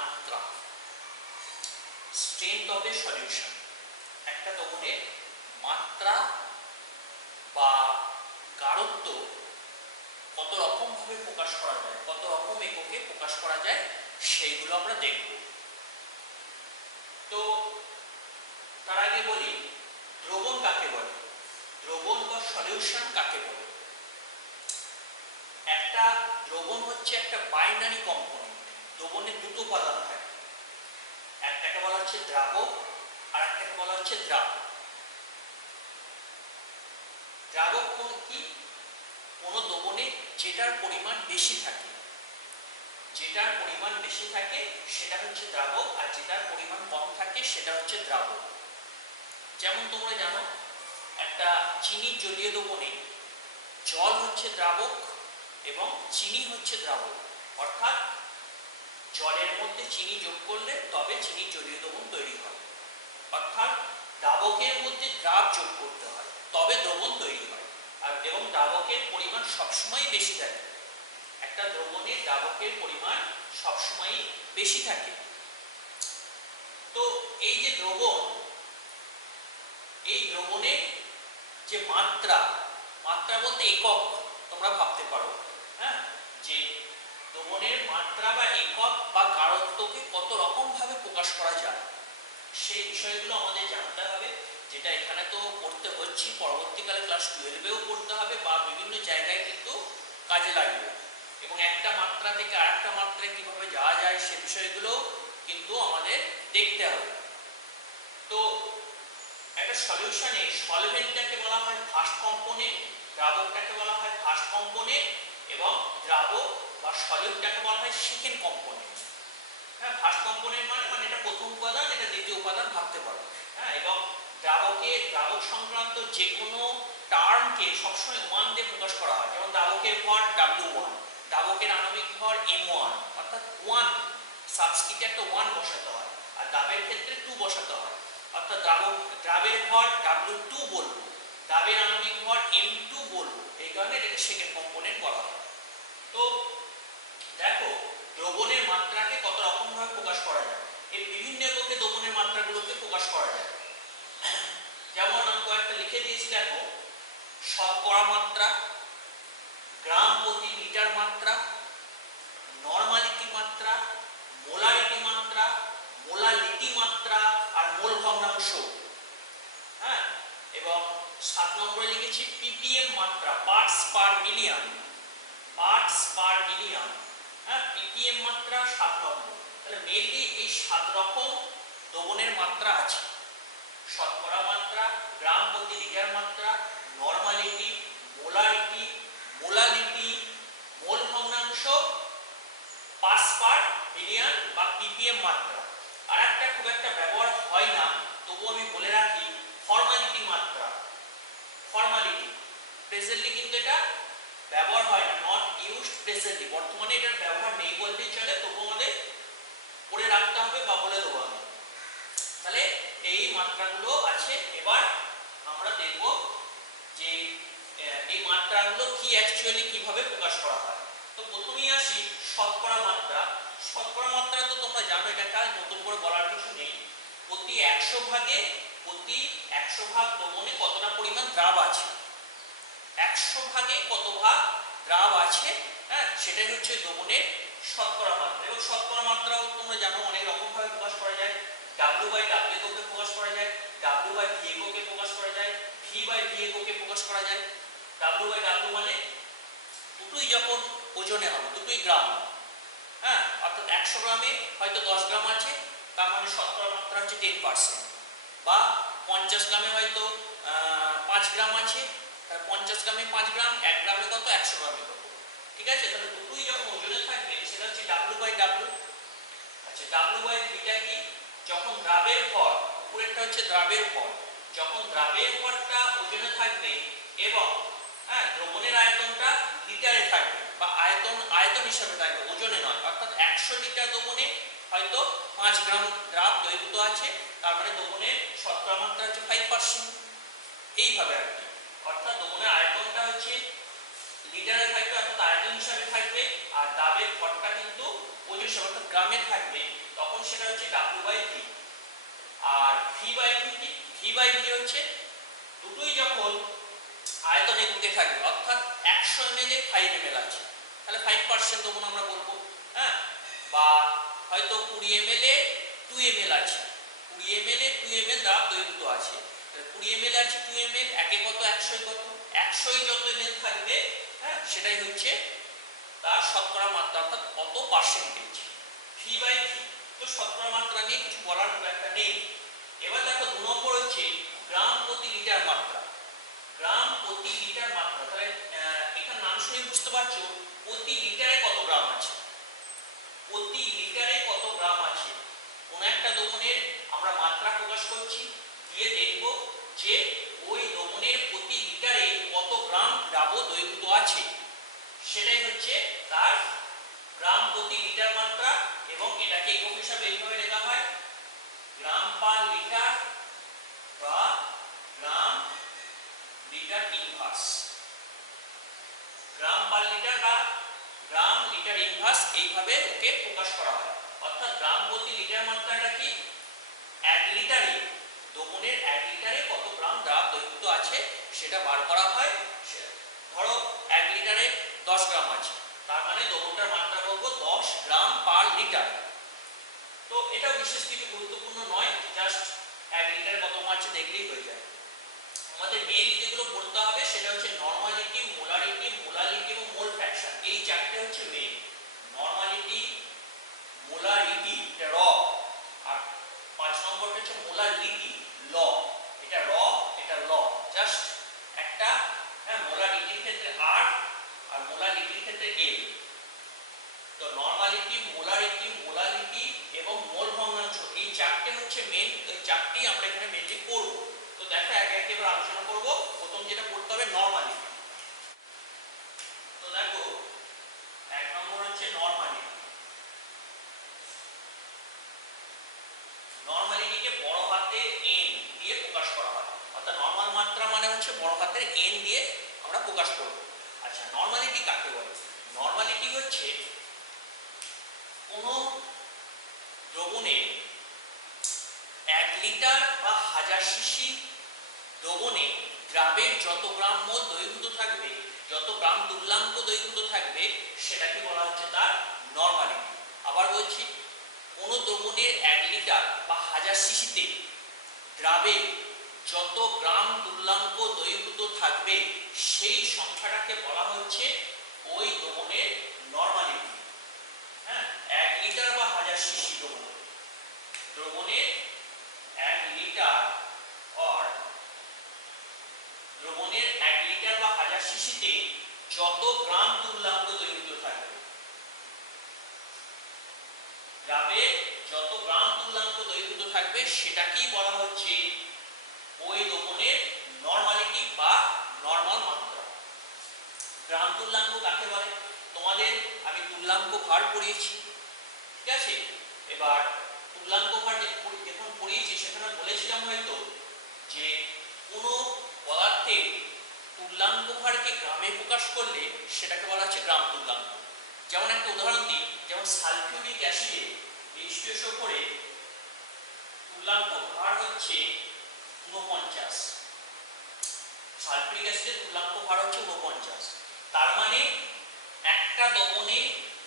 মাত্রা, strength of a solution. একটা দ্রবণের মাত্রা বা গাঢ়ত্ব কত রকম ভাবে প্রকাশ করা যায়, কত রকম এককে প্রকাশ করা যায়, সেইগুলো আমরা দেখব। তো তার আগে বলি দ্রবণ কাকে বলে, দ্রবণ বা সলিউশন কাকে বলে। একটা দ্রবণ হচ্ছে একটা বাইনারি কম্পোনেন্ট। দ্রবণে দুটো উপাদান থাকে, একটাকে বলা হচ্ছে দ্রাবক আর একটাকে বলা হচ্ছে দ্রাবক। দ্রাবক কোন কি? কোন দ্রবণে যেটার পরিমাণ বেশি থাকে, যেটার পরিমাণ বেশি থাকে সেটা হচ্ছে দ্রাবক, আর যেটার পরিমাণ কম থাকে সেটা হচ্ছে দ্রাবক। যেমন তোমরা জানো একটা চিনি জলীয় দ্রবণে জল হচ্ছে দ্রাবক এবং চিনি হচ্ছে দ্রাবক, অর্থাৎ জলের মধ্যে চিনি যোগ করলে তবে চিনি জলীয় দ্রবণ তৈরি হয়, অর্থাৎ দ্রাবকের মধ্যে দ্রাব যোগ করতে হয় তবে দ্রবণ তৈরি হয়। আর এবং দ্রাবকের পরিমাণ সবসময় বেশি থাকে, একটা দ্রবণে দ্রাবকের পরিমাণ সবসময় বেশি থাকে। তো এই যে দ্রবণ, এই দ্রবণের যে মাত্রা, মাত্রা বলতে একক তোমরা ভাবতে পারো, হ্যাঁ, যে দ্রবণের মাত্রা বা একক বা গাঢ়ত্বকে কত রকম ভাবে প্রকাশ করা যায় সেই বিষয়গুলো আমাদের জানতে হবে, যেটা এখানে তো পড়তে হচ্ছে, পরবর্তীকালে ক্লাস 12-এও পড়তে হবে বা বিভিন্ন জায়গায় কিন্তু কাজে লাগবে। এবং একটা মাত্রা থেকে আরেকটা মাত্রায় কিভাবে যাওয়া যায় সে বিষয়গুলো কিন্তু আমাদের দেখতে হবে। তো একটা সলিউশনে সলভেন্টটাকে বলা হয় ফার্স্ট কম্পোনেন্ট, দ্রাবকটাকে বলা হয় ফার্স্ট কম্পোনেন্ট এবং দ্রাবক বা সলিউটটাকে বলা হয় সেকেন্ড কম্পোনেন্ট। হ্যাঁ, ফার্স্ট কম্পোনেন্ট মানে এটা প্রথম উপাদান, এটা দ্বিতীয় উপাদান ভাবতে পারো। হ্যাঁ, এবং দ্রাবক সংক্রান্ত যে কোনো টার্মকে সবসময় 1 দিয়ে প্রকাশ করা হয়। যেমন দ্রাবকের ভর W1, দ্রাবকের আণবিক ভর M1, অর্থাৎ 1 সাবস্ক্রিপ্টে একটা 1 বসাতে হয়, আর দ্রাবের ক্ষেত্রে 2 বসাতে হয়, অর্থাৎ দ্রাবের ভর W2 বলবো, দ্রাবের আণবিক ভর M2 বলবো, এই কারণে এটাকে সেকেন্ড কম্পোনেন্ট বলা হয়। তো দেখো দ্রবণের মাত্রাকে কত রকম ভাবে প্রকাশ করা যায়, এই বিভিন্ন এককে দ্রবণের মাত্রাগুলোকে প্রকাশ করা যায়। যেমন আমি কয়েকটা লিখে দিয়েছি, দেখো শতকরা মাত্রা, গ্রাম প্রতি লিটার মাত্রা, নরমালিটি মাত্রা, মোলারিটি মাত্রা, মোলালিটি মাত্রা আর মোল ভগ্নাংশ। হ্যাঁ, এবং 7 নম্বরে লিখেছি ppm মাত্রা, parts per million, parts per million. হ্যাঁ, ppm মাত্রা 7 নম্বর। তাহলে মেনলি এই 7 রকম দ্রবণের মাত্রা আছে, শতকরা মাত্রা, গ্রাম প্রতি লিটার মাত্রা, নরমালিটি, মোলারিটি, মোলালিটি, মোল ভগ্নাংশ, পার্টস পার মিলিয়ন বা ppm মাত্রা। আর একটা খুব একটা ব্যবহার হয় না, তবু আমি বলে রাখি ফর্মালিটি মাত্রা। ফর্মালিটি প্রেজেন্টলি কিন্তু এটা ব্যবহার হয় না, নট ইউজড প্রেজেন্টলি, বর্তমানে এটার ব্যবহার নেই বলতেই চলে, তবু আমাদের পড়ে রাখতে হবে বা বলে দেবো আমি। তাহলে এই মাত্রাগুলো আছে। এবার আমরা দেখব যে এই মাত্রাগুলো কি অ্যাকচুয়ালি কিভাবে প্রকাশ করা হয়। তো প্রথমেই আসি শতকরা মাত্রা। শতকরা মাত্রা তো তোমরা জানো, এটা নতুন করে বলার কিছু নেই। প্রতি 100 ভাগ দ্রবণে কতটা পরিমাণ দ্রাব আছে, 100 ভাগে কত ভাগ দ্রাব আছে, হ্যাঁ, সেটাই হচ্ছে দ্রবণের শতকরা মাত্রা। এবং শতকরা মাত্রাও তোমরা জানো অনেক রকম ভাবে প্রকাশ করা যায়। W/W কে প্রকাশ করা যায়, W/V কে প্রকাশ করা যায়, V/V কে প্রকাশ করা যায়। W/W মানে দুটোই যখন ওজনে হবে, দুটোই গ্রাম, হ্যাঁ, অর্থাৎ 100 গ্রামে হয়তো 10 গ্রাম আছে, তার মানে শতকরা মাত্রা হচ্ছে 10%। বা 50 গ্রামে হয়তো 5 গ্রাম আছে, তাহলে 50 গ্রামে 5 গ্রাম, 1 গ্রামে কত, 100 গ্রামে কত। ঠিক আছে, তাহলে দুটোই যখন ওজনে থাকবে সেটা হচ্ছে W/W। আচ্ছা, W/V টা কি? যখন দ্রাবের ভর, উপরেরটা হচ্ছে দ্রাবের ভর, যখন দ্রাবের ভরটা ওজনে থাকবে এবং হ্যাঁ দ্রবণের আয়তনটা লিটারে থাকবে বা আয়তন হিসাবে থাকবে, ওজনে নয়, অর্থাৎ 100 লিটার দ্রবণে হয়তো 5 গ্রাম দ্রাব দ্রবীভূত আছে, তার মানে দ্রবণের শতকরা মাত্রা হচ্ছে 5%। এইভাবে আর কি, অর্থাৎ দ্রবণের আয়তনটা হচ্ছে লিটারে থাকবে, অর্থাৎ আয়তন হিসাবে থাকবে, আর দ্রাবের ভরটা কিন্তু হিসাব অর্থাৎ গ্রামে থাকবে তখন সেটা হচ্ছে W/V। আর V/V কি? V/V হচ্ছে দুটোই যখন আয়তন এককে থাকবে, অর্থাৎ 100 ml এ 5 ml আছে, তাহলে 5% তখন আমরা বলবো। হ্যাঁ, বা হয়তো 20 ml এ 2 ml আছে, 20 ml এ 2 ml দ্রাব দৈর্ঘ্য আছে, তাহলে 20 ml আছে 2 ml, একে কত 100 কত 100 যত ml থাকবে, হ্যাঁ, সেটাই হচ্ছে তার শতকরা মাত্রা, অর্থাৎ কত পার্সেন্টেজ। V/V তো শতকরা মাত্রা নিয়ে কিছু বলার খুব একটা নেই। এবার দেখো 2 নম্বর হচ্ছে গ্রাম প্রতি লিটার মাত্রা। গ্রাম প্রতি লিটার মাত্রা, তাহলে এখানে নাম শুনে বুঝতে পারছো প্রতি লিটারে কত গ্রাম আছে, প্রতি লিটারে কত গ্রাম আছে। কোন একটা দ্রবণের আমরা মাত্রা প্রকাশ করছি, দিয়ে দেখব যে ওই দ্রবণের প্রতি লিটারে কত গ্রাম দ্রাব্য দ্রবীভূত আছে, সেটাই হচ্ছে তার গ্রাম প্রতি লিটার মাত্রা। এবং এটাকে একক হিসাবে এইভাবে লেখা হয় গ্রাম পার লিটার বা গ্রাম লিটার ইনভার্স। গ্রাম পার লিটার বা গ্রাম লিটার ইনভার্স এইভাবে ওকে প্রকাশ করা হয়। অর্থাৎ গ্রাম প্রতি লিটার মাত্রাটা কি, 1 লিটারে দ্রবণের 1 লিটারে কত গ্রাম দ্রাব দ্রবীভূত আছে সেটা বার করা হয়। ধরো 1 লিটারে 10 গ্রাম আছে, তার মানে দ্রবণটার মাত্রা বলবো 10 গ্রাম পার লিটার। তো এটা বিশেষ কিছু গুরুত্বপূর্ণ নয়, জাস্ট 1 লিটারে কত আছে দেখলেই হয়ে যায়। আমাদের মেইন যেগুলো পড়তে হবে সেটা হচ্ছে নরমালিটি, মোলারিটি, মোলালিটি এবং মোল ফ্র্যাকশন। এই চারটে হচ্ছে মেইন। নরমালিটি, মোলারিটি এটা র, আর 5 নম্বরটা হচ্ছে মোলালিটি ল। এটা র, এটা ল, জাস্ট একটা। হ্যাঁ, মোলারিটির ক্ষেত্রে আর মোলালিটির ক্ষেত্রে এল। তো নরমালিটি, মোলারিটি, মোলালিটি এবং মোল ভগ্নাংশ এই চারটে হচ্ছে মেইন। এই চারটি আমরা এখানে মেইনলি পড়ব। তো দেখো একে একে এবার আলোচনা করব। প্রথম যেটা পড়তে হবে নরমালিটি। তো দেখো 1 নম্বর হচ্ছে নরমালিটি। নরমালিটিকে বড় হাতের এন দিয়ে প্রকাশ করা হয়, অর্থাৎ নরমাল মাত্রা মানে হচ্ছে বড় হাতের এন দিয়ে আমরা প্রকাশ করব। আচ্ছা, নরমালিটি কাকে বলে? নরমালিটি হচ্ছে কোন দ্রবণে 1 লিটার বা 1000 সিসি দ্রবণে দ্রাবের যত গ্রাম মোল দ্রবীভূত থাকবে, যত গ্রাম তুল্যাঙ্ক দ্রবীভূত থাকবে, সেটাকে বলা হচ্ছে তার নরমালিটি। আবার বলছি, কোন দ্রবণের 1 লিটার বা 1000 সিসিতে দ্রাবের যত গ্রাম তুল্যাঙ্ক দ্রবীভূত থাকবে সেই সংখ্যাটাকে বলা হচ্ছে ওই দ্রবণের নরমালিটি। হ্যাঁ, 1 লিটার বা 1000 সিসি দ্রবণের 1 লিটার or দ্রবণের 1 লিটার বা 1000 সিসিতে যত গ্রাম তুল্যাঙ্ক দ্রবীভূত থাকবে, দ্রাবে যত গ্রাম তুল্যাঙ্ক দ্রবীভূত থাকবে সেটাকেই বলা হচ্ছে ওই দ্রবণের নরমালিটি বা নরমাল মাত্রা। গ্রাম তুল্যাঙ্ক কাকে বলে? তোমাদের আমি তুল্যাঙ্ক ভার পড়িয়েছি, ঠিক আছে? এবার তুল্যাঙ্ক ভার যখন পড়িয়েছি সেখানে বলেছিলাম হয়তো যে কোনো পদার্থের তুল্যাঙ্ক ভারকে গ্রামে প্রকাশ করলে সেটাকে বলা হচ্ছে গ্রাম তুল্যাঙ্ক। যেমন একটা উদাহরণ দিই, যেমন সালফিউরিক অ্যাসিডে H2SO করে তুল্যাঙ্ক ভার হচ্ছে 49। সালফিউরিক অ্যাসিডের তুল্যাঙ্ক ভার হচ্ছে 49। তার মানে একটা দ্রবণে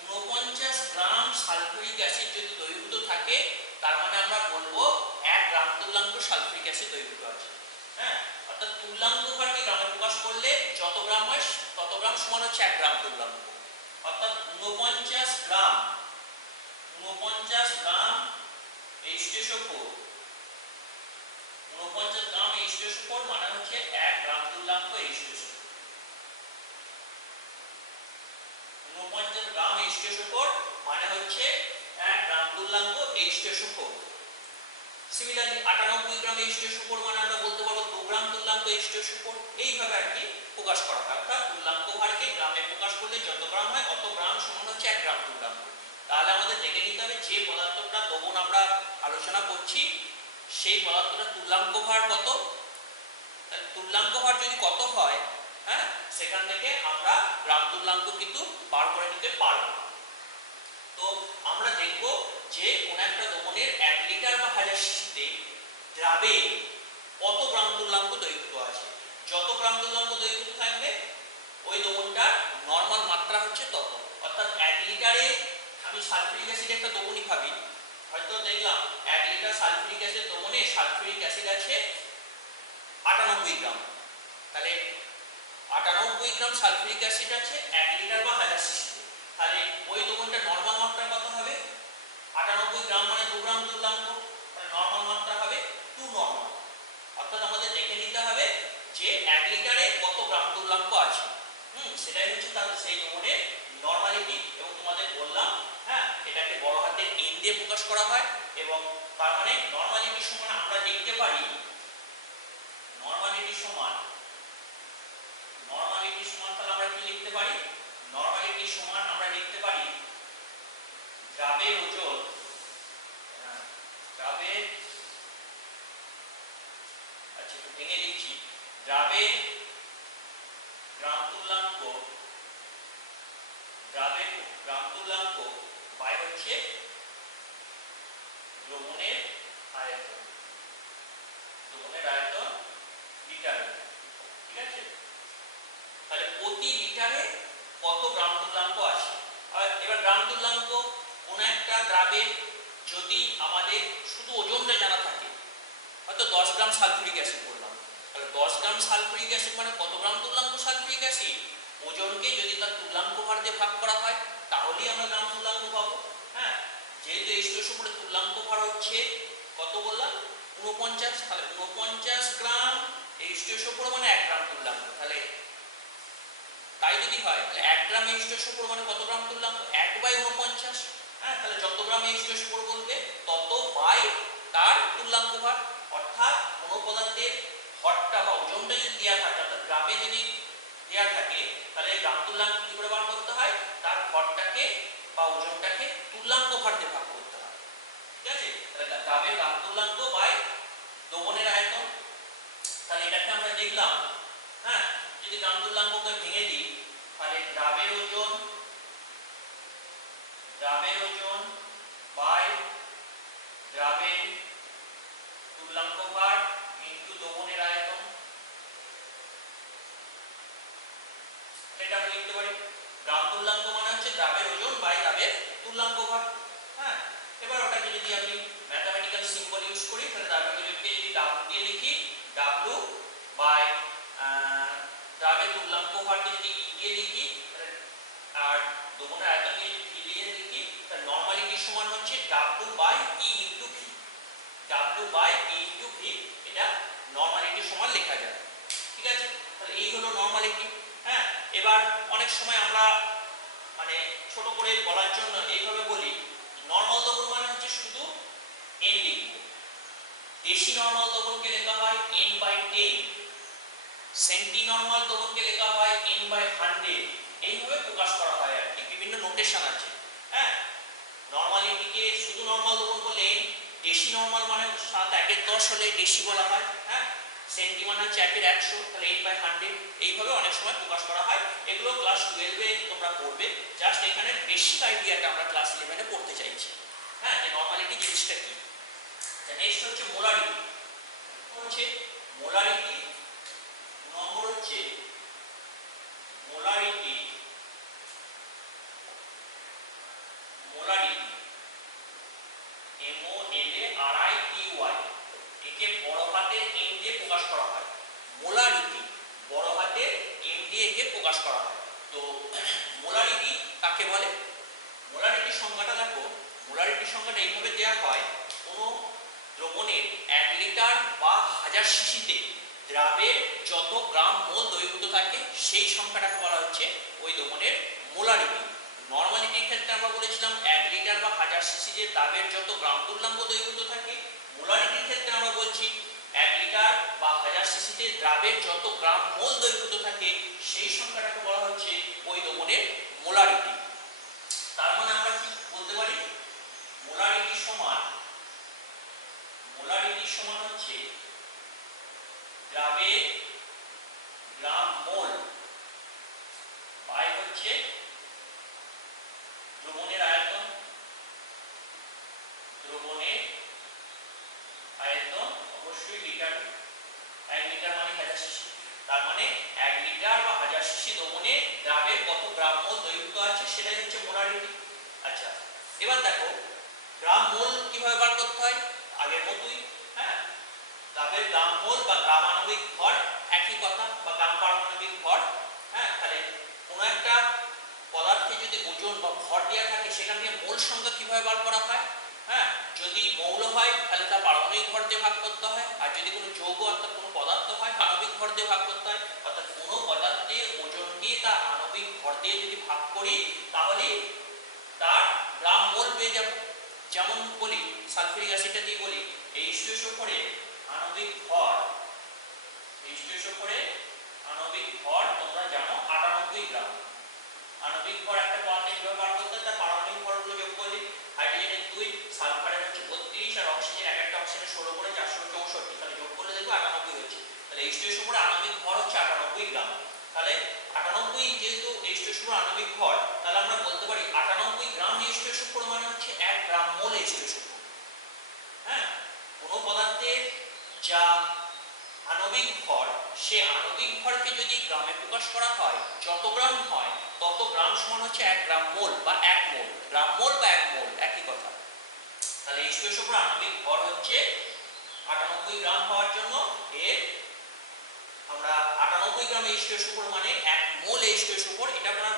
49 গ্রাম সালফিউরিক অ্যাসিড যদি দ্রবীভূত থাকে, তার মানে আমরা বলবো 1 গ্রাম তুল্যাঙ্ক সালফিউরিক অ্যাসিড দ্রবীভূত আছে। হ্যাঁ, অর্থাৎ তুল্যাঙ্ক ভারকে গ্রামে প্রকাশ করলে যত গ্রাম হয় তত গ্রাম সমান হচ্ছে 1 গ্রাম তুল্যাঙ্ক। অর্থাৎ 49 গ্রাম H2SO4, 49 গ্রাম H2SO4 মানে হচ্ছে 1 গ্রাম তুল্যাঙ্ক H2SO4। 49 গ্রাম H2SO4 মানে হচ্ছে 1 গ্রাম তুল্যাঙ্ক H2SO4। সিমিলারলি 98 গ্রাম H2SO4 মানে আমরা বলতে পারবো 2 গ্রাম তুল্যাঙ্ক H2SO4। এইভাবে আর কি প্রকাশ করা হয়। অর্থাৎ তুল্যাঙ্ক ভারকে গ্রামে প্রকাশ করলে যত গ্রাম হয় অত গ্রাম সমান হচ্ছে 1 গ্রাম তুল্যাঙ্ক। তাহলে আমাদের দেখে নিতে হবে যে পদার্থটা দ্রবণ আমরা আলোচনা করছি সেই পদার্থটার তুল্যাঙ্ক ভার কত। তাহলে তুল্যাঙ্ক ভার যদি কত হয়, হ্যাঁ, সেখান থেকে আমরা গ্রাম তুল্যাঙ্ক কিন্তু বার করে নিতে পারবো। তো তো আমরা দেখব যে কোন একটা দ্রবণের 1 লিটার বা 1000 সিসিতে দ্রাবে কত গ্রাম তুল্যাঙ্ক দৈর্ঘ্য আছে। যত গ্রাম তুল্যাঙ্ক দৈর্ঘ্য থাকবে ওই দ্রবণটার নরমাল মাত্রা হচ্ছে তত। অর্থাৎ 1 লিটারে আমি সালফিউরিক অ্যাসিড একটা দ্রবণই ভাবি, হয়তো দেখলাম 1 লিটার সালফিউরিক অ্যাসিড দ্রবণে সালফিউরিক অ্যাসিড আছে 98 গ্রাম, তাহলে 98 গ্রাম সালফিউরিক অ্যাসিড আছে 1 লিটার বা 1000 সিসিতে, তাহলে ওই দ্রবণটার নরমাল মাত্রা কত হবে? 98 গ্রাম মানে 2 গ্রাম তুল্যাঙ্ক, তাহলে নরমাল মাত্রা হবে 2 নরমাল। অর্থাৎ আমাদের দেখে নিতে হবে যে 1 লিটারে কত গ্রাম তুল্যাঙ্ক আছে। সেটাই হচ্ছে তাহলে সেই দ্রবণের নরমালিটি। এবং তোমাদের বললাম, হ্যাঁ, এটাকে বড় হাতের এন দিয়ে প্রকাশ করা হয়। এবং তার মানে নরমালিটি সমান আমরা লিখতে পারি, নরমালিটি সমান তাহলে আমরা কি লিখতে পারি? নরমালিটি সমান আমরা লিখতে পারি দ্রাবের ওজন, দ্রাবের, আচ্ছা একটু ভেঙে লিখছি, দ্রাবের গ্রাম তুল্যাঙ্ক, দ্রাবের গ্রাম তুল্যাঙ্ক বাই হচ্ছে দ্রবণের আয়তন, দ্রবণের আয়তন লিটারে। ঠিক আছে, তাহলে প্রতি লিটারে কত গ্রাম তুল্যাঙ্ক আছে। আর এবার গ্রাম তুল্যাঙ্ক কোন একটা দ্রাবের যদি আমাদের শুধু ওজনটা জানা থাকে, হয়তো 10 গ্রাম সালফিউরিক অ্যাসিড বললাম, তাহলে 10 গ্রাম সালফিউরিক অ্যাসিড মানে কত গ্রাম তুল্যাঙ্ক সালফিউরিক অ্যাসিড, ওজনকে যদি তার তুল্যাঙ্ক ভার দিয়ে ভাগ করা হয় তাহলেই আমরা গ্রাম তুল্যাঙ্ক পাবো। হ্যাঁ, যেহেতু H2SO উপরে তুল্যাঙ্ক ভার হচ্ছে কত বললাম? 49, তাহলে 49 গ্রাম H2SO উপরে মানে 1 গ্রাম তুল্যাঙ্ক। তাহলে তাই যদি হয় তাহলে 1 গ্রাম H2SO উপরে মানে কত গ্রাম তুল্যাঙ্ক? 1/49। হ্যাঁ, তাহলে যত গ্রাম H2SO উপরে বলবে তত বাই তার তুল্যাঙ্ক ভার। অর্থাৎ কোনো পদার্থের ভরটা বা ওজনটা যদি দেওয়া থাকে, অর্থাৎ গ্রামে যদি দেওয়া থাকে, তাহলে গ্রাম তুল্যাঙ্ক কি করে বার করতে হয়? তার ভরটাকে বা ওজনটাকে তুল্যাঙ্ক ভার দিয়ে ভাগ করতে হয়। ঠিক আছে, তাহলে গ্রামের গ্রাম তুল্যাঙ্ক বাই দ্রবণের আয়তন। তাহলে এটাকে আমরা দেখলাম, হ্যাঁ, যদি গ্রাম তুল্যাঙ্ককে ভেঙে দিই তাহলে দ্রাবের ওজন বাই দ্রাবের তুল্যাঙ্ক ভার ইনটু দ্রবণের আয়তন, এটা আমরা লিখতে পারি। গ্রাম তুল্যাঙ্ক মানে হচ্ছে দ্রাবের ওজন বাই দ্রাবের তুল্যাঙ্ক ভার। হ্যাঁ, এবার ওটাকে যদি আমি ম্যাথমেটিক্যাল সিম্বল ইউজ করি তাহলে দ্রাবের ওজনকে যদি W দিয়ে লিখি, W বাই দ্রাবের তুল্যাঙ্ক ভারকে যদি E দিয়ে লিখি, আর দ্রবণের আয়তনকে যদি V দিয়ে লিখি, তাহলে নরমালিটি সমান হচ্ছে W by E into V। W by E into V, এটা নরমালিটি সমান লেখা যায়। ঠিক আছে, তাহলে এই হলো নরমালিটি। হ্যাঁ, এবার অনেক সময় আমরা মানে ছোট করে বলার জন্য এইভাবে বলি, নরমাল দ্রবণ মানে হচ্ছে শুধু n লিখব, দেশি নরমাল দ্রবণকে লেখা হয় n/10, সেন্টি নরমাল দ্রবণকে লেখা হয় n/100, এইভাবে প্রকাশ করা হয় আর কি, বিভিন্ন নোটেশন আছে। হ্যাঁ, নরমালিটিকে শুধু নরমাল দ্রবণ বলে n, দেশি নরমাল মানে 7/10 হলে দেশি বলা হয়। হ্যাঁ, সেন্টি মানে হচ্ছে 1/100, তাহলে n/100, এইভাবে অনেক সময় প্রকাশ করা হয়। এগুলো ক্লাস 12 এ তোমরা পড়বে, জাস্ট এখানে বেসিক আইডিয়াটা আমরা ক্লাস 11 এ পড়তে চাইছি। হ্যাঁ, যে নরমালিটি জিনিসটা কি। নেক্সট হচ্ছে মোলারিটি। মোলারিটি নম্বর হচ্ছে মোলারিটি MOLARITY, একে বড় হাতের M দিয়ে প্রকাশ করা হয়। মোলারিটি বড় হাতের M দিয়ে একে প্রকাশ করা হয়। তো মোলারিটি কাকে বলে? মোলারিটির সংজ্ঞাটা দেখো, মোলারিটির সংজ্ঞাটা এইভাবে দেওয়া হয়, কোনো দ্রবণের 1 লিটার বা 1000 সিসিতে দ্রাবের যত গ্রাম মোল দ্রবীভূত থাকে সেই সংখ্যাটাকে বলা হচ্ছে ওই দ্রবণের মোলারিটি। নরমালিটির ক্ষেত্রে আমরা বলেছিলাম 1 লিটার বা 1000 সিসিতে দ্রাবের যত গ্রাম তুল্যাঙ্ক দ্রবীভূত থাকে। মোলারিটির ক্ষেত্রে আমরা বলছি 1 লিটার বা 1000 সিসিতে দ্রাবের যত গ্রাম মোল দ্রবীভূত থাকে সেই সংখ্যাটাকে বলা হচ্ছে ওই দ্রবণের মোলারিটি। তার মানে আমরা কি বলতে পারি? মোলারিটি সমান হচ্ছে দ্রাবের গ্রাম মোল বাই হচ্ছে দ্রবণের আয়তন। অবশ্যই লিটার। 1 লিটার মানে 1000 সিসি, তার মানে 1 লিটার বা 1000 সিসি দ্রবণে দ্রাবের কত গ্রাম মোল দৈর্ঘ্য আছে সেটাই হচ্ছে মোলারিটি। আচ্ছা, এবার দেখো গ্রাম মোল কিভাবে বার করতে হয়, আগের মতোই। হ্যাঁ, দ্রাবের গ্রাম মোল বা গ্রাম আণবিক ভর একই কথা, বা গ্রাম পারমাণবিক ভর। হ্যাঁ, তাহলে কোন একটা পদার্থে যদি ওজন বা ভর দেওয়া থাকে সেখান থেকে মোল সংখ্যা কিভাবে বার করা হয়। হ্যাঁ, যদি মৌল হয় তাহলে তার পারমাণবিক ভর দিয়ে ভাগ করতে হয়, আর যদি কোনো যৌগ অর্থাৎ কোনো পদার্থ হয় আণবিক ভর দিয়ে ভাগ করতে হয়। অর্থাৎ কোনো পদার্থের ওজনকে তার আণবিক ভর দিয়ে যদি ভাগ করি তাহলে তার গ্রাম মোল পেয়ে যাব। যেমন বলি সালফিউরিক অ্যাসিডটা দিয়ে বলি H2SO4 এর আণবিক ভর, H2SO4 এর আণবিক ভর তোমরা জানো 98 গ্রাম। আণবিক ভর একটা পদার্থে কিভাবে বার করতে হয়, তার পারমাণবিক ভরগুলো যোগ করলে হাইড্রোজেনের 2, সালফারের হচ্ছে 32, আর অক্সিজেন এক একটা অক্সিজেনের 16 করে 464, তাহলে যোগ করলে দেখো 98 হচ্ছে। তাহলে H2SO4 এর আণবিক ভর হচ্ছে 98 গ্রাম। তাহলে 98 যেহেতু H2SO4 আণবিক ভর, তাহলে আমরা বলতে পারি 98 গ্রাম H2SO4 মানে হচ্ছে 1 গ্রাম মোল H2SO4। হ্যাঁ, কোনো পদার্থের যা আণবিক ভর, সে আণবিক ভরকে যদি গ্রামে প্রকাশ করা হয়, যত গ্রাম হয় তত গ্রাম সমান হচ্ছে 1 গ্রাম মোল বা 1 মোল। গ্রাম মোল বা 1 মোল একই কথা। তাহলে H2SO4 আণবিক ভর হচ্ছে 98 গ্রাম হওয়ার জন্য এর আমরা 98 গ্রাম H2SO4 মানে 1 মোল H2SO4, এটা আমরা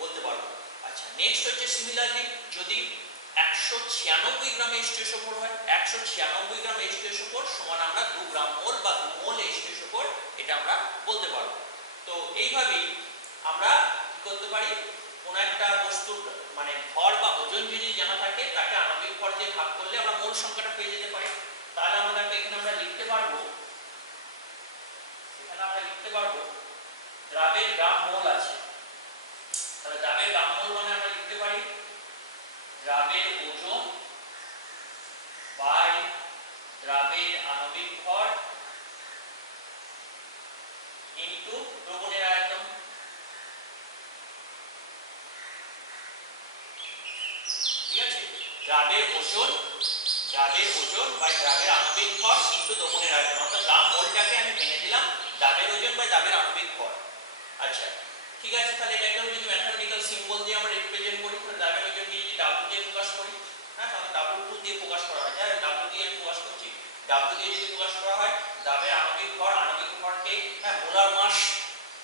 বলতে পারবো। আচ্ছা, নেক্সট হচ্ছে সিমিলারলি যদি 196 গ্রাম H2SO4 হয়, 196 গ্রাম H2SO4 সমান আমরা 2 গ্রাম মোল বা 2 মোল H2SO4, এটা আমরা বলতে পারবো। তো এইভাবেই আমরা কি করতে পারি, কোন একটা বস্তুর মানে ভর বা ওজন যদি জানা থাকে তাকে আণবিক ভর দিয়ে ভাগ করলে আমরা মোল সংখ্যাটা পেয়ে যেতে পারি। তাহলে আমরা এখানে আমরা লিখতে পারবো, দ্রাবের গ্রাম মোল আছে। তাহলে দ্রাবের গ্রাম মোল মানে আমরা লিখতে পারি দ্রাবের ওজন বাই দ্রাবের আণবিক ভর ইনটু দ্রবণের আয়তন। ঠিক আছে, দ্রাবের ওজন বাই দ্রাবের আণবিক ভর ইনটু দ্রবণের আয়তন। অর্থাৎ গ্রাম মোলটাকে আমি ভেঙে দিলাম দ্রাবের ওজন বাই দ্রাবের আণবিক ভর। আচ্ছা, ঠিক আছে, তাহলে এটাকে যদি ম্যাথমেটিক্যাল সিম্বল দিয়ে আমরা রিপ্রেজেন্ট করি, তাহলে দ্রাবের ওজনকে যদি W দিয়ে প্রকাশ করি, হ্যাঁ, তাহলে W2 দিয়ে প্রকাশ করা হয়। তাহলে W দিয়ে আমি প্রকাশ করছি, W দিয়ে যদি প্রকাশ করা হয় দ্রাবের আণবিক ভরকে, হ্যাঁ, মোলার মাস,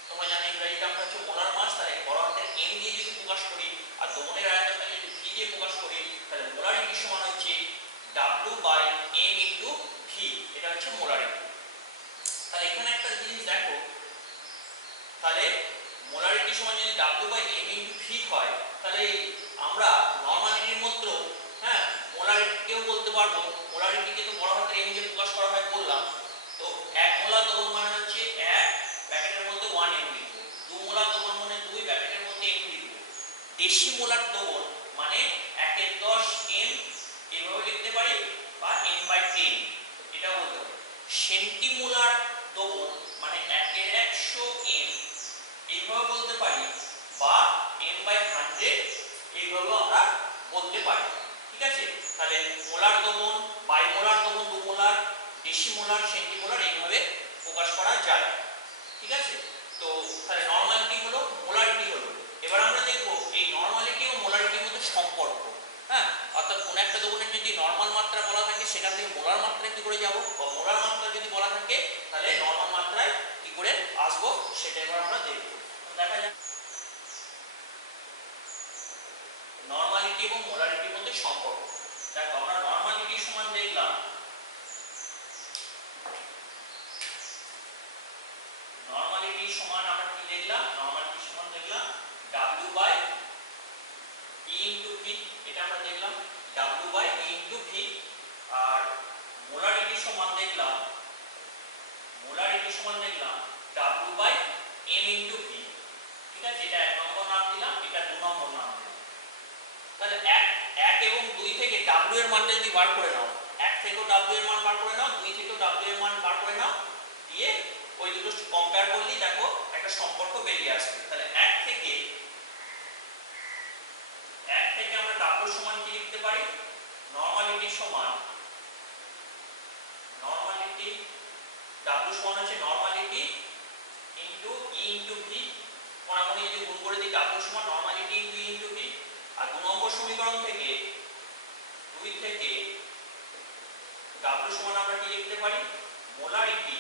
তোমরা জানো ইংরেজিতে আমরা হচ্ছে মোলার মাস, তাহলে বড় হাতের M দিয়ে যদি প্রকাশ করি আর দ্রবণের আয়তনকে যদি V দিয়ে প্রকাশ করি, তাহলে মোলারিটি সমান হচ্ছে W by M into V, এটা হচ্ছে মোলারিটি। তাহলে এখানে একটা জিনিস দেখো, তাহলে মোলারিটি সমান যদি W by M into V হয়, তাহলে আমরা নরমালিটির মধ্যে, হ্যাঁ, মোলারিটিকেও বলতে পারবো। মোলারিটিকে তো বড় হাতের M দিয়ে প্রকাশ করা হয় বললাম। তো 1 মোলার দ্রবণ মানে হচ্ছে 1 ব্র্যাকেটের মধ্যে 1 M লিখবো, 2 মোলার দ্রবণ মানে 2 ব্র্যাকেটের মধ্যে M লিখবো। দেশি মোলার দ্রবণ মানে 1 এর 10 M, এভাবে লিখতে পারি, বা M বাই 10 এটা বলতে পারি। সেন্টিমোলার দ্রবণ মানে 1 এর 100 M, এইভাবে বলতে পারি, বা M বাই 100 এইভাবে আমরা বলতে পারি। ঠিক আছে, তাহলে মোলার দ্রবণ, বাইমোলার দ্রবণ 2 মোলার, ডেসিমোলার, সেন্টিমোলার এইভাবে প্রকাশ করা যায়। ঠিক আছে, তো তাহলে নরমালিটি হলো, মোলারিটি হলো। এবার আমরা দেখব এই নরমালিটি ও মোলারিটির মধ্যে সম্পর্ক। হ্যাঁ, অর্থাৎ কোন একটা দ্রবণের যদি নরমাল মাত্রা বলা থাকে সেখান থেকে মোলার মাত্রায় কি করে যাব, বা মোলার মাত্রা যদি বলা থাকে তাহলে নরমাল মাত্রায় কি করে আসবো সেটা এবার আমরা দেখব। দেখা যাক নরমালিটি এবং মোলারিটির মধ্যে সম্পর্ক। দেখো আমরা নরমালিটি সমান দেখলাম, নরমালিটি সমান আমরা কি দেখলাম, নরমালিটি সমান দেখলাম W by E into V, এটা আমরা দেখলাম W by E into V। আর মোলারিটি সমান দেখলাম W by M into V। ঠিক আছে, এটা 1 নম্বর নাম দিলাম, এটা 2 নম্বর নাম দিলাম। তাহলে 1 এবং 2 থেকে W এর মানটা যদি বার করে নাও, 1 থেকেও W এর মান বার করে নাও, 2 থেকেও W এর মান বার করে নাও, দিয়ে ওই দুটো কম্পেয়ার করলেই দেখো একটা সম্পর্ক বেরিয়ে আসবে। তাহলে 1 থেকে আমরা W সমান কি লিখতে পারি, নরমালিটি কি, ডাব্লিউ সমান হচ্ছে normality into E into V, কোনাকুনি যদি গুণ করে দিই ডাব্লিউ সমান normality into E into V. আর 2 নম্বর সমীকরণ থেকে 2 থেকে ডাব্লিউ সমান আমরা কি লিখতে পারি, molarity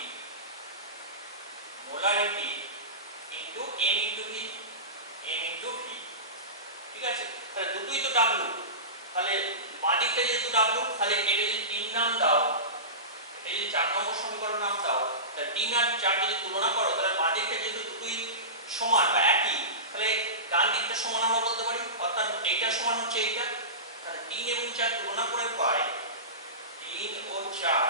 into M into V, ঠিক আছে। তাহলে দুটোই তো ডাব্লিউ, তাহলে বাঁ দিকটা যেহেতু ডাব্লিউ, তাহলে এটা যদি 3 নাম দাও, এটা যদি 4 নম্বর সমীকরণ নাম দাও, তাহলে 3 আর 4 যদি তুলনা করো, তাহলে বাঁ দিকটা যেহেতু দুটোই সমান বা একই, তাহলে ডান দিকটা সমান আমরা বলতে পারি, অর্থাৎ এইটা সমান হচ্ছে এইটা। তাহলে 3 এবং 4 তুলনা করে পাই, 3 ও 4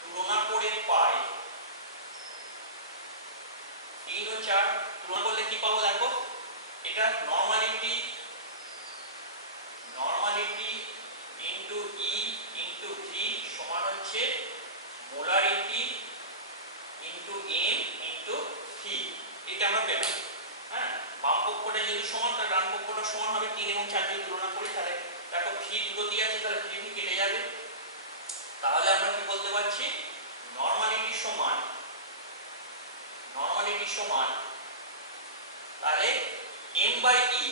তুলনা করে পাই, 3 ও 4 তুলনা করলে কি পাবো দেখো, এটা normality into E into V সমান হচ্ছে molarity into M into V, এটা আমরা পেলাম। হ্যাঁ, বাম পক্ষটা যদি সমান তাহলে ডান পক্ষটা সমান হবে। 3 এবং 4 যদি তুলনা করি তাহলে দেখো ভি দুটো দিয়ে আছে, তাহলে ভি ভি কেটে যাবে। তাহলে আমরা কি বলতে পারছি, নরমালিটি সমান তাহলে m বাই ই,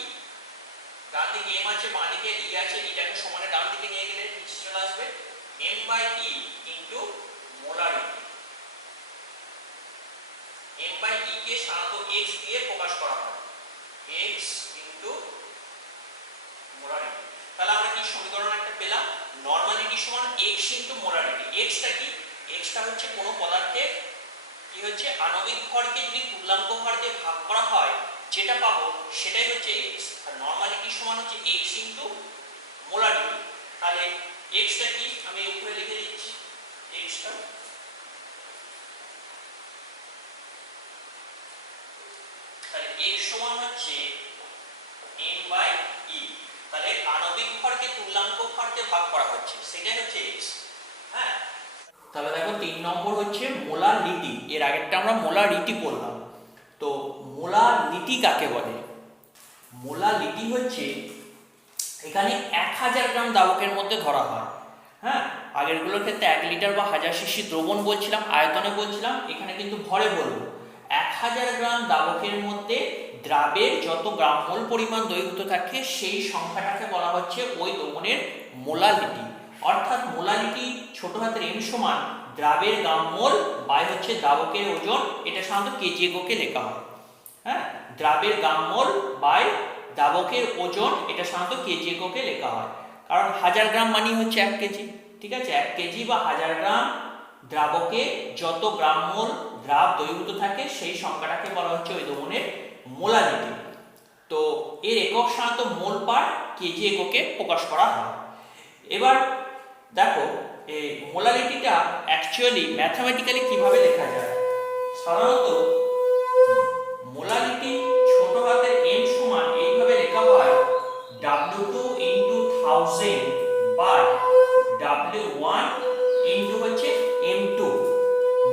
ডান দিকে m আছে বাঁ দিকে ই আছে, এটাকে সমানে ডান দিকে নিয়ে গেলে নিচে চলে আসবে m by e into molarity. m by e কে সাধারণত x দিয়ে প্রকাশ করা হয়, x ইনটু মোলারিটি। তাহলে আমরা কি সমীকরণ একটা পেলাম, নরমালিটি সমান x ইনটু মোলারিটি। x টা কি, x টা হচ্ছে কোনো পদার্থের কি হচ্ছে আণবিক ভরকে যদি তুল্যাঙ্ক ভর দিয়ে ভাগ করা হয় যেটা পাবো সেটাই হচ্ছে x, আর নরমালিটি সমান হচ্ছে x ইনটু মোলারিটি। তাহলে x টা কি আমি উপরে লিখে দিচ্ছি, x টা তাহলে x সমান হচ্ছে m বাই e, তাহলে আণবিক ভরকে তুল্যাঙ্ক ভর দিয়ে ভাগ করা হচ্ছে সেটাই হচ্ছে x। হ্যাঁ, তাহলে দেখো 3 নম্বর হচ্ছে মোলারিটি, এর আগেরটা আমরা মোলারিটি পড়লাম। তো মোলারিটি কাকে বলে, মোলারিটি হচ্ছে এখানে 1000 গ্রাম দ্রাবকের মধ্যে ধরা হয়। হ্যাঁ, আগেরগুলোর ক্ষেত্রে 1 লিটার বা 1000 সিসি দ্রবণ বলছিলাম, আয়তনে বলছিলাম, এখানে কিন্তু ভরে বলবো। 1000 গ্রাম দ্রাবকের মধ্যে দ্রাবের যত গ্রাম মোল পরিমাণ দ্রবীভূত থাকে সেই সংখ্যাটাকে বলা হচ্ছে ওই দ্রবণের মোলারিটি। অর্থাৎ মোলারিটি ছোট হাতের m সমান দ্রাবের গ্রাম মোল বাই হচ্ছে দ্রাবকের ওজন, এটা সাধারণত কেজি এককে লেখা হয়। হ্যাঁ, দ্রাবের গ্রাম মোল বাই দ্রাবকের ওজন, এটা সাধারণত কেজি এককে লেখা হয়, কারণ 1000 গ্রাম মানে হচ্ছে 1 কেজি। ঠিক আছে, 1 কেজি বা 1000 গ্রাম দ্রাবকে যত গ্রাম মোল দ্রাব দ্রবীভূত থাকে সেই সংখ্যাটাকে বলা হচ্ছে ওই দ্রবণের মোলারিটি। তো এর একক সাধারণত মোল পার কেজি এককে প্রকাশ করা হয়। এবার দেখো এই মোলারিটিটা অ্যাকচুয়ালি ম্যাথমেটিক্যালি কিভাবে লেখা যায়। সাধারণত মোলারিটি ছোট হাতের m সমান এইভাবে লেখা হয়, W2 into 1000 by W1 into হচ্ছে m2।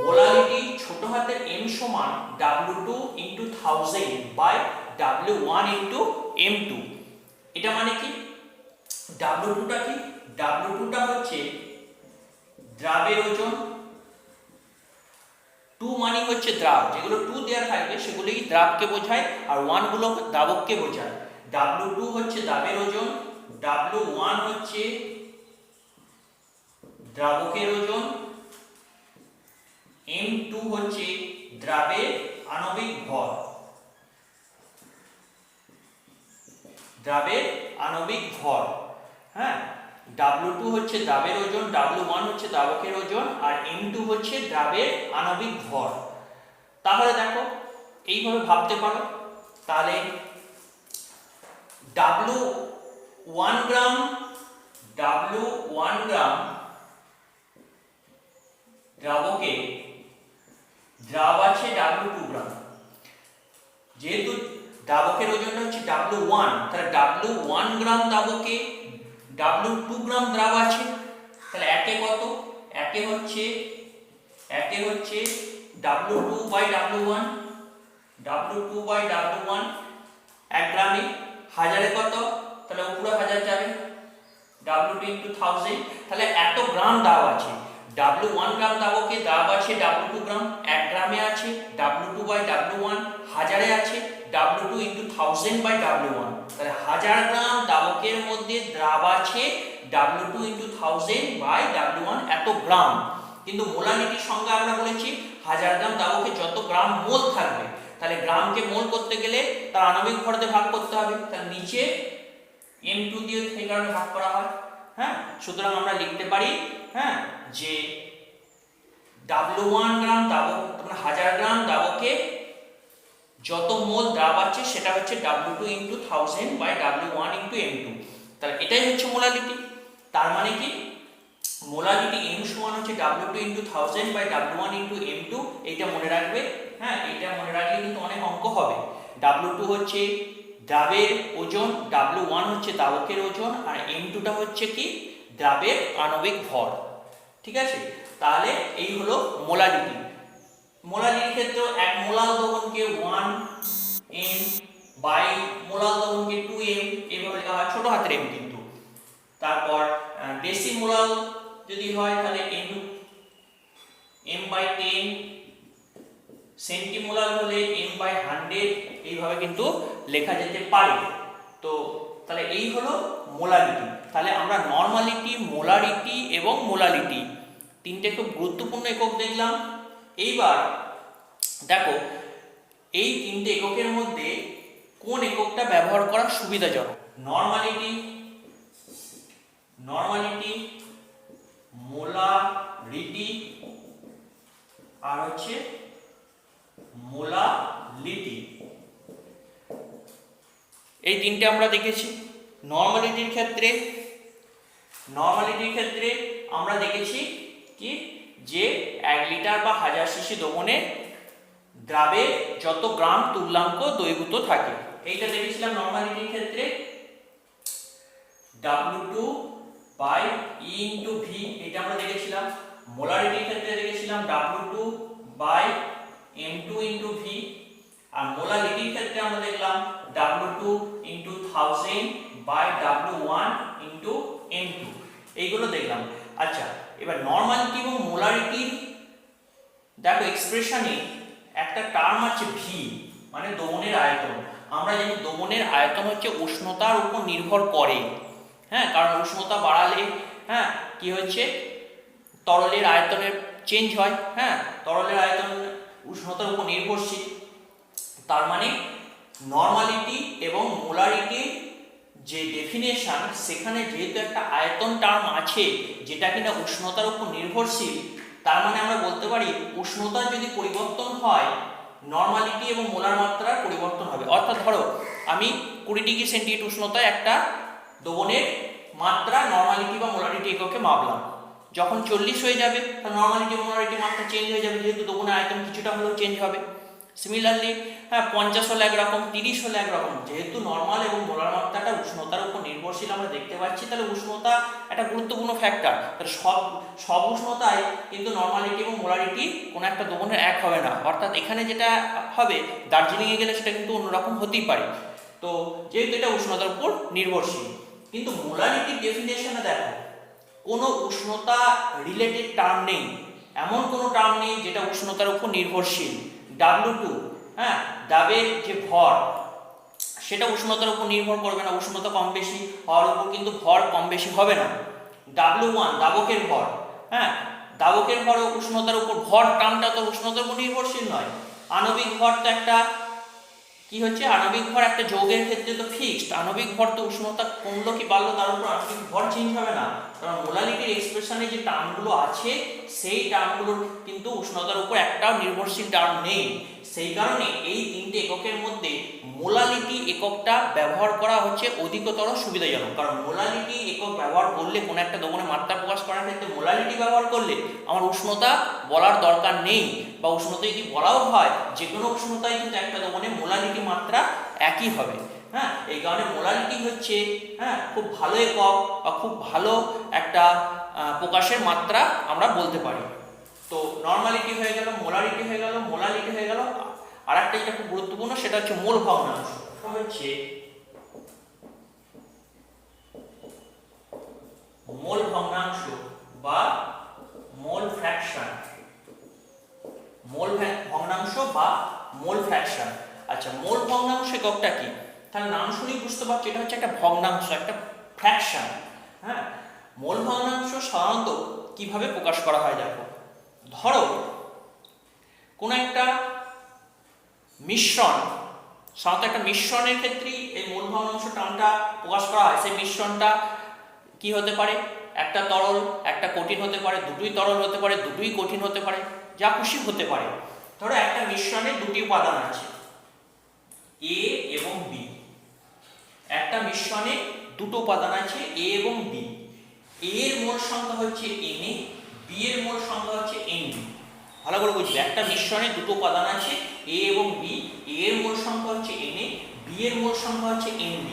মোলারিটি ছোট হাতের m সমান W2 into 1000 by W1 into m2। এটা মানে কি, W2 টা কি, W2 টা হচ্ছে দ্রাবের ওজন, 2 মানে হচ্ছে দ্রাব, যেগুলো 2 দেওয়া থাকবে সেগুলোই দ্রাবকে বোঝায়, আর 1 গুলো দ্রাবককে বোঝায়। W2 হচ্ছে দ্রাবের ওজন, W1 হচ্ছে দ্রাবকের ওজন, M2 হচ্ছে দ্রাবের আণবিক ভর, দ্রাবের আণবিক ভর। হ্যাঁ, W2 হচ্ছে দ্রাবের ওজন, W1 হচ্ছে দ্রাবকের ওজন, আর M2 হচ্ছে দ্রাবের আণবিক ভর। তাহলে দেখো এইভাবে ভাবতে পারো, তাহলে W1 গ্রাম দ্রাবকে দ্রাব আছে W2 গ্রাম, যেহেতু দ্রাবকের ওজনটা হচ্ছে W1, তাহলে W1 গ্রাম দ্রাবকে W2 গ্রাম দ্রাব আছে, তাহলে একে কত, একে হচ্ছে W2 by W1, W2 by W1, 1 গ্রামে, হাজারে কত, তাহলে উপরে 1000 যাবে, W2 ইনটু 1000, তাহলে এত গ্রাম দ্রাব আছে। W1 গ্রাম দাবকে দাব আছে W2 গ্রাম, 1 গ্রামে আছে W2 বাই W1, হাজারে আছে W2 ইন্টু 1000 বাই W1। তাহলে 1000 গ্রাম দাবকের মধ্যে দ্রাব আছে W2 ইন্টু 1000 বাই W1 এত গ্রাম। কিন্তু মোলারিটির সংজ্ঞা আমরা বলেছি 1000 গ্রাম দাবকে যত গ্রাম মোল থাকবে, তাহলে গ্রামকে মোল করতে গেলে তার আণবিক ভর দিয়ে ভাগ করতে হবে, তার নিচে M2 দিয়ে সেই কারণে ভাগ করা হয়। হ্যাঁ, সুতরাং আমরা লিখতে পারি হ্যাঁ যে W1 গ্রাম দাবক, মানে 1000 গ্রাম দাবকে যত মোল দ্রাব আছে সেটা হচ্ছে W2 into 1000 by W1 into M2। তাহলে এটাই হচ্ছে মোলারিটি। তার মানে কি মোলারিটি M সমান হচ্ছে W2 into 1000 by W1 into M2। এইটা মনে রাখবে। হ্যাঁ, এটা মনে রাখলে কিন্তু অনেক অঙ্ক হবে। W2 হচ্ছে দ্রাবের ওজন, W1 হচ্ছে দাবকের ওজন, আর M2টা হচ্ছে কি দ্রাবের আণবিক ভর। ঠিক আছে, তাহলে এই হলো মোলারিটি। মোলারিটির ক্ষেত্রে এক মোলাল দ্রবণকে 1m বাই মোলাল দ্রবণকে 2m এইভাবে লেখা হয়, ছোট হাতের m কিন্তু। তারপর ডেসিমোলাল যদি হয় তাহলে m বাই 10, সেন্টিমোলাল হলে m বাই 100 এইভাবে কিন্তু লেখা যেতে পারে। তো তাহলে এই হলো মোলারিটি। তাহলে আমরা নরমালিটি, মোলারিটি এবং মোলালিটি তিনটে খুব গুরুত্বপূর্ণ একক দেখলাম। এইবার দেখো এই তিনটে এককের মধ্যে কোন এককটা ব্যবহার করা সুবিধাজনক। নরমালিটি, মোলারিটি আর হচ্ছে মোলালিটি, এই তিনটে আমরা দেখেছি। নরমালিটির ক্ষেত্রে আমরা দেখেছি কি যে 1 লিটার বা 1000 সিসি দ্রবণে দ্রাবে যত গ্রাম তুল্যাঙ্ক দ্রবীভূত থাকে, এইটা দেখেছিলাম নরমালিটির ক্ষেত্রে। W2 by E into V এটা আমরা দেখেছিলাম। মোলারিটির ক্ষেত্রে দেখেছিলাম W2 by M2 into V। আর মোলালিটির ক্ষেত্রে আমরা দেখলাম W2 into 1000 by W1 into M2, এইগুলো দেখলাম। আচ্ছা, এবার নরমালিটি এবং মোলারিটির দেখো এক্সপ্রেশনে একটা টার্ম আছে V, মানে দ্রবণের আয়তন। আমরা জানি দ্রবণের আয়তন হচ্ছে উষ্ণতার উপর নির্ভর করে। হ্যাঁ, কারণ উষ্ণতা বাড়ালে হ্যাঁ কি হচ্ছে তরলের আয়তনের চেঞ্জ হয়। হ্যাঁ, তরলের আয়তন উষ্ণতার উপর নির্ভরশীল। তার মানে নরমালিটি এবং মোলারিটির যে ডেফিনেশন, সেখানে যেহেতু একটা আয়তন টার্ম আছে যেটা কিনা উষ্ণতার উপর নির্ভরশীল, তার মানে আমরা বলতে পারি উষ্ণতার যদি পরিবর্তন হয় নরমালিটি এবং মোলার মাত্রার পরিবর্তন হবে। অর্থাৎ ধরো আমি 20 ডিগ্রি সেন্টিগ্রেড উষ্ণতায় একটা দ্রবণের মাত্রা নরমালিটি বা মোলারিটি এককে মাপলাম। যখন 40 হয়ে যাবে তাহলে নরমালিটি এবং মোলারিটি মাত্রা চেঞ্জ হয়ে যাবে, যেহেতু দ্রবণের আয়তন কিছুটা হলেও চেঞ্জ হবে। সিমিলারলি হ্যাঁ 50 হলে একরকম, 30 হলে একরকম। যেহেতু নরমাল এবং মোলার মাত্রাটা উষ্ণতার উপর নির্ভরশীল আমরা দেখতে পাচ্ছি, তাহলে উষ্ণতা একটা গুরুত্বপূর্ণ ফ্যাক্টর। তাহলে সব উষ্ণতায় কিন্তু নরমালিটি এবং মোলারিটি কোনো একটা দ্রবণের এক হবে না। অর্থাৎ এখানে যেটা হবে দার্জিলিংয়ে গেলে সেটা কিন্তু অন্যরকম হতেই পারে। তো যেহেতু এটা উষ্ণতার উপর নির্ভরশীল, কিন্তু মোলারিটির ডেফিনেশনে দেখো কোনো উষ্ণতা রিলেটেড টার্ম নেই, এমন কোনো টার্ম নেই যেটা উষ্ণতার উপর নির্ভরশীল। W2 হ্যাঁ দাবের যে ভর সেটা উষ্ণতার উপর নির্ভর করবে না, উষ্ণতা কম বেশি হওয়ার উপর কিন্তু ভর কম বেশি হবে না। W1 দাবকের ভর, হ্যাঁ দাবকের ভর উষ্ণতার উপর, ভর টার্মটা তো উষ্ণতার উপর নির্ভরশীল নয়। আণবিক ভর তো একটা কি হচ্ছে, আণবিক ভর একটা যৌগের ক্ষেত্রে তো ফিক্সড। আণবিক ভর তো উষ্ণতা কমলো কি বাড়লো তার উপর আণবিক ভর চেঞ্জ হবে না। কারণ মোলালিটির এক্সপ্রেশনে যে টার্মগুলো আছে সেই টার্মগুলোর কিন্তু উষ্ণতার উপর একটাও নির্ভরশীল টার্ম নেই। সেই কারণে এই তিনটে এককের মধ্যে মোলালিটি এককটা ব্যবহার করা হচ্ছে অধিকতর সুবিধাজনক। কারণ মোলালিটি একক ব্যবহার করলে কোনো একটা দ্রবণের মাত্রা প্রকাশ করার ক্ষেত্রে মোলালিটি ব্যবহার করলে আমার উষ্ণতা বলার দরকার নেই, বা উষ্ণতা যদি বলাও হয় যে কোনো উষ্ণতায় কিন্তু একটা দ্রবণের মোলালিটি মাত্রা একই হবে। হ্যাঁ, এই কারণে মোলালিটি হচ্ছে হ্যাঁ খুব ভালো একক বা খুব ভালো একটা প্রকাশের মাত্রা আমরা বলতে পারি। তো নরমালিটি হয়ে গেল, মোলারিটি হয়ে গেল, মোলালিটি হয়ে গেল। আর একটা যেটা খুব গুরুত্বপূর্ণ সেটা হচ্ছে মোল ভগ্নাংশ। হচ্ছে মোল ভগ্নাংশ বা মোল বা মোল ফ্র্যাকশন। আচ্ছা, মোল ভগ্নাংশ এককটা কি? তাহলে নাম শুনেই বুঝতে পারছো এটা হচ্ছে একটা ভগ্নাংশ, একটা ফ্র্যাকশন। হ্যাঁ, মোল ভগ্নাংশ সাধারণত কিভাবে প্রকাশ করা হয় দেখো। ধরো কোন একটা মিশ্রণ, সাধারণত একটা মিশ্রণের ক্ষেত্রে এই মোল ভগ্নাংশ টার্মটা প্রকাশ করা হয়। সেই মিশ্রণটা কি হতে পারে? একটা তরল, একটা কঠিন হতে পারে, দুটোই তরল হতে পারে, দুটোই কঠিন হতে পারে, যা খুশি হতে পারে। ধরো একটা মিশ্রণে দুটি উপাদান আছে, এ এবং বি। একটা মিশ্রণে দুটো উপাদান আছে, এ এবং বি। এ এর মোল সংখ্যা হচ্ছে Na, বি এর মোল সংখ্যা হচ্ছে Nb। ভালো করে বুঝবে, একটা মিশ্রণে দুটো উপাদান আছে, এ এবং বি। এ এর মোল সংখ্যা হচ্ছে Na, বি এর মোল সংখ্যা হচ্ছে Nb।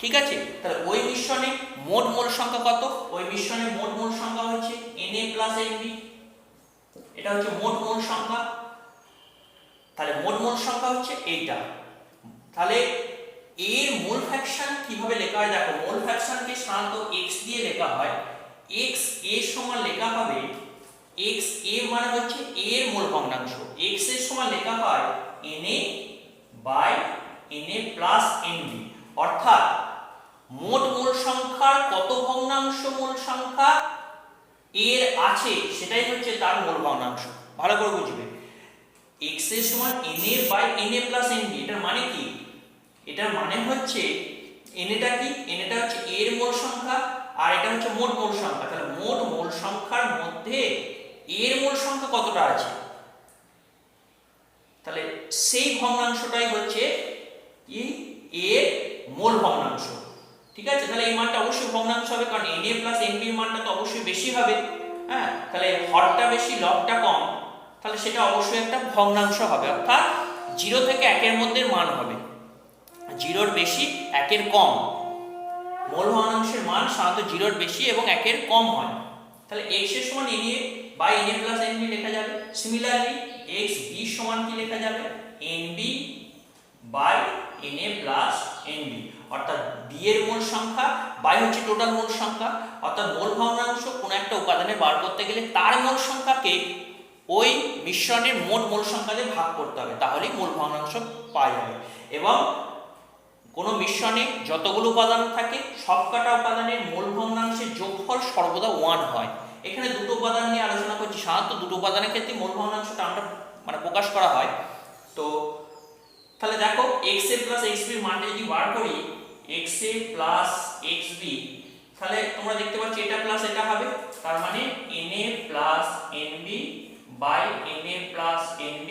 ঠিক আছে, তাহলে ওই মিশ্রণে মোট মোল সংখ্যা কত? ওই মিশ্রণে মোট মোল সংখ্যা হচ্ছে Na প্লাস Nb। এটা হচ্ছে মোট মোল সংখ্যা। তাহলে মোট মোল সংখ্যা হচ্ছে এইটা। তাহলে এর মোল ফ্র্যাকশন কিভাবে লেখা হয় দেখো। মোল ফ্র্যাকশনকে সাধারণত x দিয়ে লেখা হয়। x এর সমান লেখা হবে, x a মানে হচ্ছে a এর মোল ভগ্নাংশ। x এর সমান লেখা হয় Na by Na plus Nb। অর্থাৎ মোট মোল সংখ্যার কত ভগ্নাংশ মোল সংখ্যা এর আছে সেটাই হচ্ছে তার মোল ভগ্নাংশ। ভালো করে বুঝবে, x এর সমান Na by Na plus Nb। এটার মানে কি? এটার মানে হচ্ছে Naটা কি? Naটা হচ্ছে a এর মোল সংখ্যা, আর এটা হচ্ছে মোট মোল সংখ্যা। তাহলে মোট মোল সংখ্যার মধ্যে a এর মোল সংখ্যা কতটা আছে, তাহলে সেই ভগ্নাংশটাই হচ্ছে এই এর মোল ভগ্নাংশ। ঠিক আছে, তাহলে এই মানটা অবশ্যই ভগ্নাংশ হবে, কারণ Na প্লাস Nb এর মানটা তো অবশ্যই বেশি হবে। হ্যাঁ, তাহলে হরটা বেশি লগটা কম, তাহলে সেটা অবশ্যই একটা ভগ্নাংশ হবে। অর্থাৎ 0 থেকে 1 এর মধ্যে মান হবে, 0-র বেশি 1-এর কম। মোল ভগ্নাংশের মান সাধারণত 0-র বেশি এবং 1-এর কম হয়। তাহলে x এর সমান Na by Na plus Nb লেখা যাবে। সিমিলারলি x b সমান কি লেখা যাবে? Nb by Na plus Nb। অর্থাৎ b এর মোল সংখ্যা বাই হচ্ছে টোটাল মোল সংখ্যা। অর্থাৎ মোল ভগ্নাংশ কোন একটা উপাদানে বার করতে গেলে তার মোল সংখ্যাকে ওই মিশ্রণের মোট মোল সংখ্যা দিয়ে ভাগ করতে হবে, তাহলেই মোল ভগ্নাংশ পাওয়া যাবে। এবং কোন মিশ্রণে যতগুলো উপাদান থাকে সবকটা উপাদানের মোল ভগ্নাংশের যোগফল সর্বদা 1 হয়। এখানে দুটো উপাদান নিয়ে আলোচনা করছি। সাধারণত দুটো উপাদানের ক্ষেত্রে মোল ভগ্নাংশটা আমরা প্রকাশ করা হয়। তো তাহলে দেখো xa প্লাস xb এর মানটা যদি বার করি, xa প্লাস xb, তাহলে তোমরা দেখতে পাচ্ছ এটা প্লাস এটা হবে, তার মানে Na plus Nb by Na plus Nb,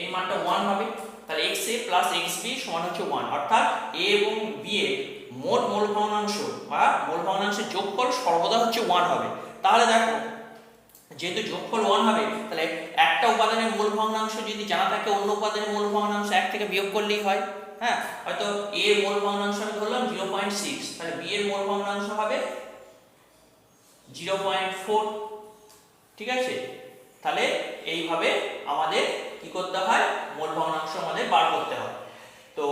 এই মানটা 1 হবে। তাহলে xa প্লাস xb সমান হচ্ছে 1। অর্থাৎ a এবং b এর মোট মোল ভগ্নাংশ বা মোল ভগ্নাংশের যোগফল সর্বদা হচ্ছে 1 হবে। তাহলে দেখো যেহেতু যোগফল 1 হবে, তাহলে একটা উপাদানের মোল ভগ্নাংশ যদি জানা থাকে, অন্য উপাদানের মোল ভগ্নাংশ 1 থেকে বিয়োগ করলেই হয়। হ্যাঁ, হয়তো a এর মোল ভগ্নাংশ আমি ধরলাম 0.6, তাহলে b এর মোল ভগ্নাংশ হবে 0.4। ঠিক আছে, তাহলে এইভাবে আমাদের কি করতে হয়? মোল ভগ্নাংশ আমাদের বার করতে হয়। তো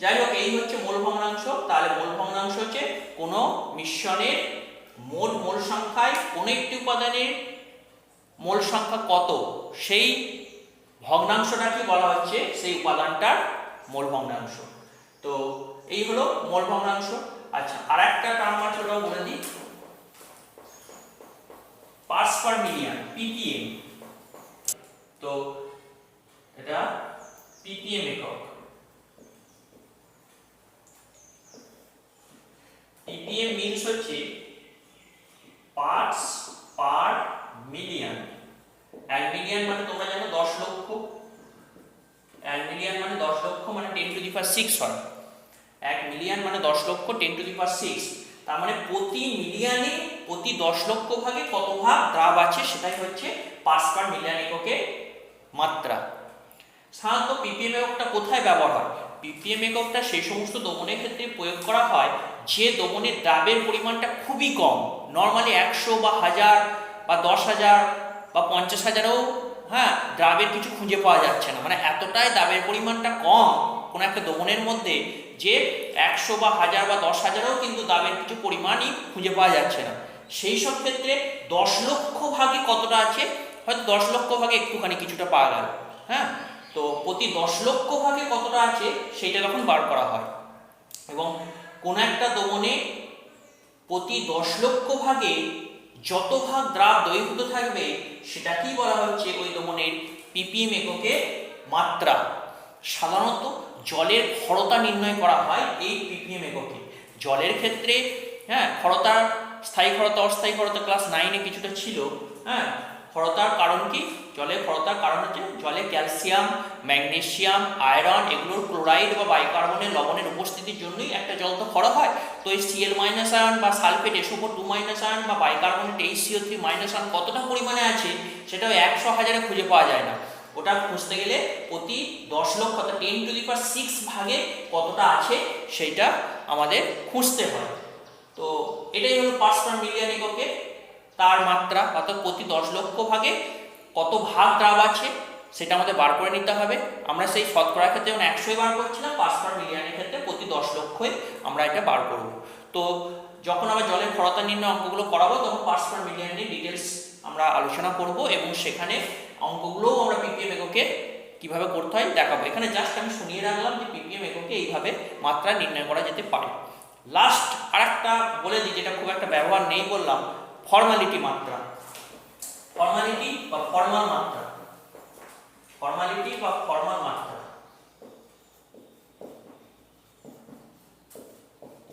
যাই হোক, এই হচ্ছে মোল ভগ্নাংশ। তাহলে মোল ভগ্নাংশ হচ্ছে কোন মিশ্রণের মোট মোল সংখ্যায় কোন একটি উপাদানের মোল সংখ্যা কত, সেই ভগ্নাংশটাকে বলা হচ্ছে সেই উপাদানটার মোল ভগ্নাংশ। তো এই হলো মোল ভগ্নাংশ। আচ্ছা, আর একটা টার্ম আছে, ওটাও বলে দিই, পার্টস পার মিলিয়ন, ppm। তো এটা ppm একক। ppm মিনস হচ্ছে পার্টস পার মিলিয়ন। 1 মিলিয়ন মানে তোমরা জানো 10 লক্ষ। 1 মিলিয়ন মানে 10 লক্ষ মানে 10 টু দি পাওয়ার 6 হয়। 1 মিলিয়ন মানে 10 লক্ষ 10 টু দি পাওয়ার 6। তার মানে প্রতি মিলিয়নে প্রতি 10 লক্ষ ভাগে কত ভাগ দ্রাব আছে সেটাই হচ্ছে পার্টস পার মিলিয়ন এককের মাত্রা। সাধারণত ppm এককটা কোথায় ব্যবহার হয়? ppm এককটা সেই সমস্ত দ্রবণের ক্ষেত্রে প্রয়োগ করা হয় যে দ্রবণের দ্রাবের পরিমাণটা খুবই কম। নরমালি 100 বা 1000 বা 10,000 বা 50,000ও হ্যাঁ দ্রাবের কিছু খুঁজে পাওয়া যাচ্ছে না। মানে এতটাই দ্রাবের পরিমাণটা কম কোন একটা দ্রবণের মধ্যে যে 100 বা 1000 বা 10,000ও কিন্তু দ্রাবের কিছু পরিমাণই খুঁজে পাওয়া যাচ্ছে না। সেই সব ক্ষেত্রে 10 লক্ষ ভাগে কতটা আছে, হয়তো 10 লক্ষ ভাগে একটুখানি কিছুটা পাওয়া গেল। হ্যাঁ, তো প্রতি 10 লক্ষ ভাগে কতটা আছে সেইটা তখন বার করা হয়। এবং কোন একটা দ্রবণে প্রতি 10 লক্ষ ভাগে যত ভাগ দ্রাব দ্রবীভূত থাকবে সেটাকেই বলা হচ্ছে ওই দ্রবণের ppm এককে মাত্রা। সাধারণত জলের ক্ষরতা নির্ণয় করা হয় এই ppm এককে। জলের ক্ষেত্রে হ্যাঁ, ক্ষরতার স্থায়ী ক্ষরতা অস্থায়ী ক্ষরতা ক্লাস 9-এ কিছুটা ছিল। হ্যাঁ, ক্ষরতার কারণ কি? জলের ক্ষরতার কারণ হচ্ছে জলে ক্যালসিয়াম, ম্যাগনেসিয়াম, আয়রন এগুলোর ক্লোরাইড বা বাইকার্বনের লবণের উপস্থিতির জন্যই একটা জল তো ক্ষর হয়। তো এই Cl- আয়ন বা সালফেট SO4 আয়ন বা বাইকার্বনেট HCO3- আয়ন কতটা পরিমাণে আছে সেটা 100,000-এ খুঁজে পাওয়া যায় না। ওটা খুঁজতে গেলে প্রতি 10 লক্ষ অর্থাৎ 10⁶ ভাগে কতটা আছে সেইটা আমাদের খুঁজতে হয়। তো এটাই হলো পার্টস পার মিলিয়ন এককে তার মাত্রা, অর্থাৎ প্রতি 10 লক্ষ ভাগে কত ভাগ দ্রাব আছে সেটা আমাদের বার করে নিতে হবে। আমরা সেই শতকরার ক্ষেত্রে যেমন 100 বার করছিলাম, পার্টস পার মিলিয়নের ক্ষেত্রে প্রতি 10 লক্ষে আমরা এটা বার করব। তো যখন আমরা জলের ক্ষরতা নির্ণয় অঙ্কগুলো করাবো তখন পার্টস পার মিলিয়নের ডিটেলস আমরা আলোচনা করব এবং সেখানে অঙ্কগুলোও আমরা ppm এককে কিভাবে করতে হয় দেখাবো। এখানে জাস্ট আমি শুনিয়ে রাখলাম যে ppm এককে এইভাবে মাত্রা নির্ণয় করা যেতে পারে। লাস্ট আরেকটা বলে দিই যেটা খুব একটা ব্যবহার নেই বললাম, ফর্মালিটি মাত্রা। ফর্মালিটি বা ফর্মাল মাত্রা, ফর্মালিটি বা ফর্মাল মাত্রা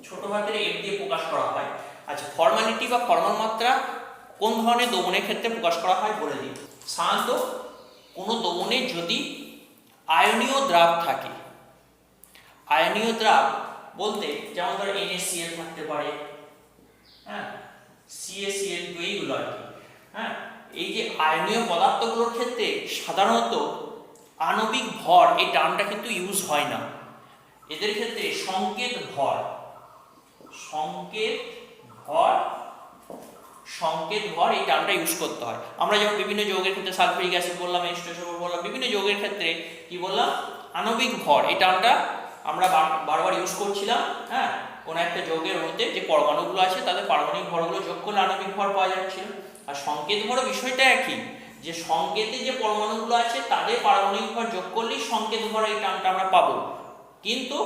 ছোট হাতের f দিয়ে প্রকাশ করা হয়। আচ্ছা, ফর্মালিটি বা ফর্মাল মাত্রা কোন ধরনের দ্রবণের ক্ষেত্রে প্রকাশ করা হয় বলে দিই। সাধারণত কোনো দ্রবণে যদি আয়নীয় দ্রাব থাকে, আয়নীয় দ্রাব বলতে যেমন ধরো NaCl থাকতে পারে, হ্যাঁ, CaCl এইগুলো আর কি। হ্যাঁ, এই যে আয়নীয় পদার্থগুলোর ক্ষেত্রে সাধারণত আণবিক ভর এই টার্মটা কিন্তু ইউজ হয় না। এদের ক্ষেত্রে সংকেত ভর, সংকেত ভর, সংকেত ভর এই টার্মটা ইউজ করতে হয়। আমরা যেমন বিভিন্ন যৌগের ক্ষেত্রে সালফিউরিক অ্যাসিড বললাম, H2SO4 বললাম, বিভিন্ন যৌগের ক্ষেত্রে কি বললাম, আণবিক ভর এই টার্মটা আমরা বারবার ইউজ করছিলাম। হ্যাঁ, কোন একটা যৌগের মধ্যে যে পরমাণুগুলো আছে তাদের পারমাণবিক ভরগুলো যোগ করলে আণবিক ভর পাওয়া যাচ্ছিল। আর সংকেত ভর বিষয়টা একই, যে সংকেতে যে পরমাণুগুলো আছে তাদের পারমাণবিক ভর যোগ করলেই সংকেত ভর এই টার্মটা আমরা পাবো। কিন্তু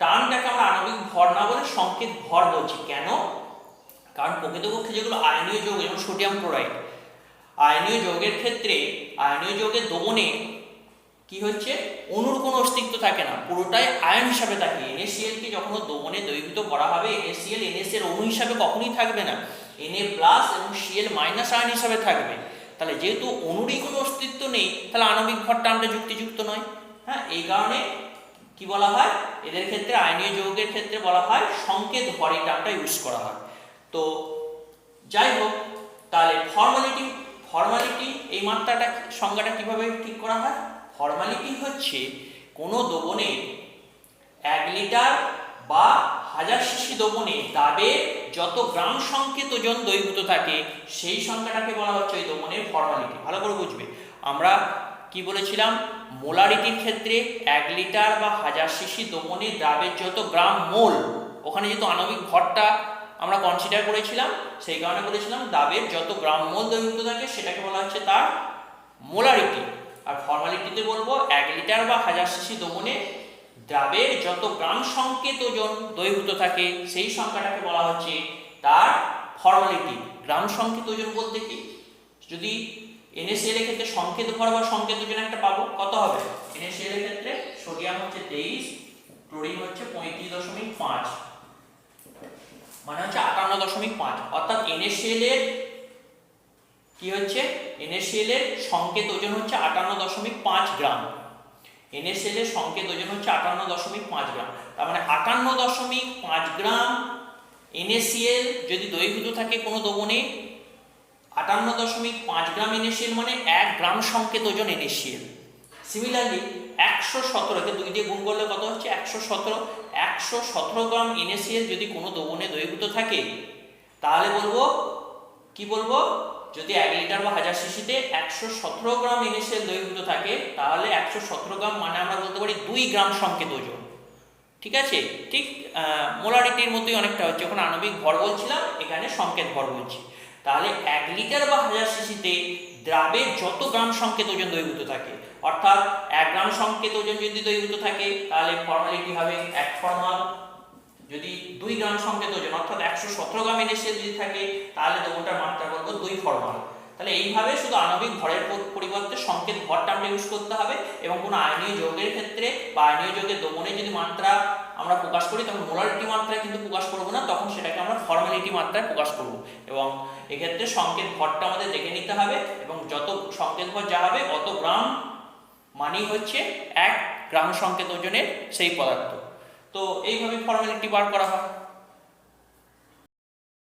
টার্মটাকে আমরা আণবিক ভর না বলে সংকেত ভর বলছি। কেন? কারণ প্রকৃতপক্ষে যেগুলো আয়নীয় যৌগ, যেমন সোডিয়াম ক্লোরাইড, আয়নীয় যৌগের ক্ষেত্রে আয়নীয় যৌগের দ্রবণে কি হচ্ছে, অণুর কোনো অস্তিত্ব থাকে না, পুরোটাই আয়ন হিসাবে থাকে। NaCl কে যখন দ্রবণে দ্রবীভূত করা হবে NaCl NS এর অণু হিসাবে কখনোই থাকবে না, Na+ এবং Cl- আয়ন হিসাবে থাকবে। তাহলে যেহেতু অণুরই কোনো অস্তিত্ব নেই তাহলে আণবিক ভর টার্মটা যুক্তিযুক্ত নয়। হ্যাঁ, এই কারণে কি বলা হয়, এদের ক্ষেত্রে আয়নীয় যৌগের ক্ষেত্রে বলা হয় সংকেত ভর এই টার্মটা ইউজ করা হয়। তো যাই হোক, তাহলে ফর্মালিটি, ফর্মালিটি এই মাত্রাটা সংজ্ঞাটা কিভাবে ঠিক করা হয়? ফর্মালিটি হচ্ছে কোনো দ্রবণে 1 লিটার বা 1000 সিসি দ্রবণে দ্রাবের যত গ্রাম সংকেত ওজন দ্রবীভূত থাকে সেই সংখ্যাটাকে বলা হচ্ছে ওই দ্রবণের ফর্মালিটি। ভালো করে বুঝবে। আমরা কি বলেছিলাম, মোলারিটির ক্ষেত্রে 1 লিটার বা 1000 সিসি দ্রবণে দ্রাবের যত গ্রাম মোল, ওখানে যেহেতু আণবিক ভরটা আমরা কনসিডার করেছিলাম সেই কারণে বলেছিলাম দ্রাবের যত গ্রাম মোল দ্রবীভূত থাকে সেটাকে বলা হচ্ছে তার মোলারিটি। আর ফর্মালিটিতে বলবো 1 লিটার বা 1000 সিসি দ্রবণে দ্রাবের যত গ্রাম সংকেত ওজন দ্রবীভূত থাকে সেই সংখ্যাটাকে বলা হচ্ছে তার ফর্মালিটি। গ্রাম সংকেত ওজন বলতে কি, যদি NaCl এর ক্ষেত্রে সংকেত ভর বা সংকেত ওজন একটা পাবো, কত হবে? NaCl এর ক্ষেত্রে সোডিয়াম হচ্ছে 23, ক্লোরিন হচ্ছে 35.5, মানে হচ্ছে 58.5, অর্থাৎ NaCl এর কি হচ্ছে, NaCl এর সংকেত ওজন হচ্ছে 58.5 গ্রাম। NaCl এর সংকেত ওজন হচ্ছে 58.5 গ্রাম। তার মানে 58.5 গ্রাম NaCl যদি দ্রবীভূত থাকে কোনো দ্রবণে, 58.5 গ্রাম NaCl মানে 1 গ্রাম সংকেত ওজন NaCl। সিমিলারলি 117 কে 2 দিয়ে গুণ করলে কত হচ্ছে, 117 গ্রাম NaCl যদি কোনো দ্রবণে দ্রবীভূত থাকে তাহলে বলবো কি বলবো, যদি 1 লিটার বা 1000 সিসিতে 117 গ্রাম NaCl দ্রবীভূত থাকে তাহলে 117 গ্রাম মানে আমরা বলতে পারি 2 গ্রাম সংকেত ওজন। ঠিক আছে, ঠিক মোলারিটির মতোই অনেকটা হচ্ছে, ওখানে আণবিক ভর বলছিলাম এখানে সংকেত ভর বলছি। তাহলে 1 লিটার বা 1000 সিসিতে দ্রাবের যত গ্রাম সংকেত ওজন দ্রবীভূত থাকে অর্থাৎ 1 গ্রাম সংকেত ওজন যদি দ্রবীভূত থাকে তাহলে ফর্মালিটি হবে 1 ফর্মাল, যদি 2 গ্রাম সংকেত ওজন অর্থাৎ 117 গ্রাম NaCl যদি থাকে তাহলে দ্রবণটার মাত্রা বলবো 2 ফর্মাল। তাহলে এইভাবে শুধু আণবিক ভরের পরিবর্তে সংকেত ভর টার্মটা ইউজ করতে হবে, এবং কোনো আয়নীয় যৌগের ক্ষেত্রে বা আয়নীয় যৌগের দ্রবণের যদি মাত্রা আমরা প্রকাশ করি তখন মোলারিটি মাত্রায় কিন্তু প্রকাশ করব না, তখন সেটাকে আমরা ফর্মালিটি মাত্রায় প্রকাশ করব। এবং এক্ষেত্রে সংকেত ভরটা আমাদের দেখে নিতে হবে, এবং যত সংকেত ভর যা হবে অত গ্রাম মানেই হচ্ছে 1 গ্রাম সংকেত ওজনের সেই পদার্থ। তো এইভাবে ফর্মালিটি বার করা হয়।